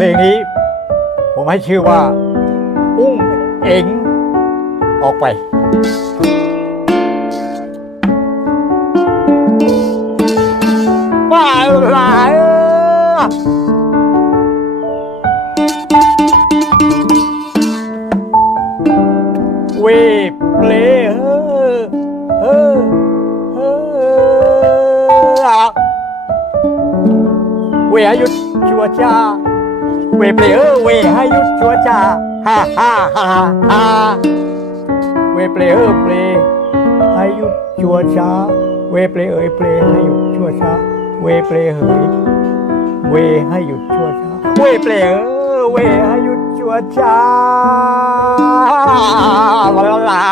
พลงนี้ ผมให้ชื่อว่า อุ้งเอ็งออกไปว่าหลายเออเวเปลเออเออเออเวอายุชัวชา เวเปลเออเวให้ยุดชัวชาฮ่าฮ่าฮ่าฮ่าเวเปลเออเปลให้ยุดชัวชาเวเปลเอยเปลให้หยุดชัวชาเวเปลเหยเวให้หยุดชัวชาเวเปลเออเวให้หยุดชัวชาลาลา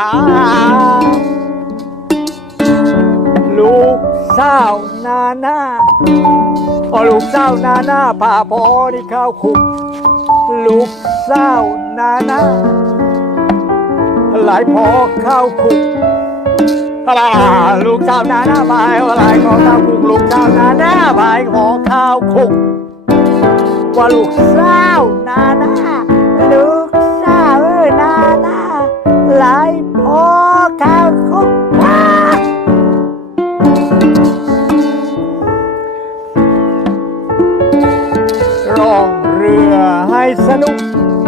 ลูกสานาหน้าพอลูกสานาหน้าพาพอนี่เข้าคุก ลูกสานาหน้าหลายพอเข้าคุกลาลูกสานาหน้าบายอะไรขอข้าวคุกลูกสานาหน้าบายขอข้าวคุก ว่าลูกสานาหน้า รือให้สนุก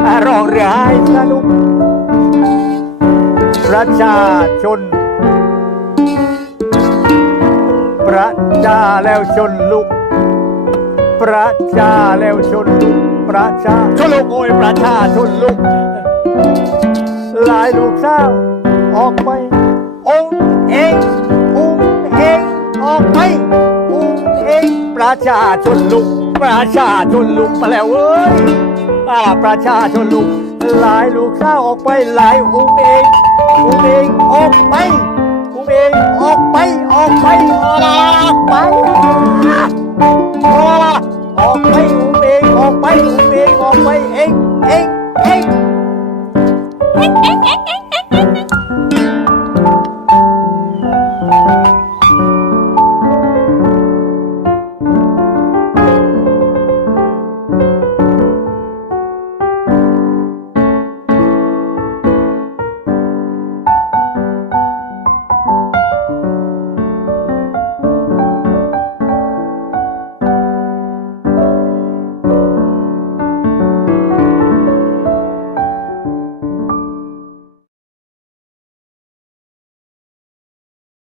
อะร้องเรือให้สนุก ประชาชน ประชาแล้วชนลุก ประชาแล้วชนลุก ประชาชนลุกโอ้ยประชาชนลุก หลายลูกสาออกไปองเององค์เองออกไปองค์เองประชาชนลุก ประชาชนลุกมาแล้วเว้ยอาประชาชนลุก หลายลูกเศร้าออกไปหลายองค์เององค์เองออกไปกูเองออกไปออกไปออกไปออกไปออกไป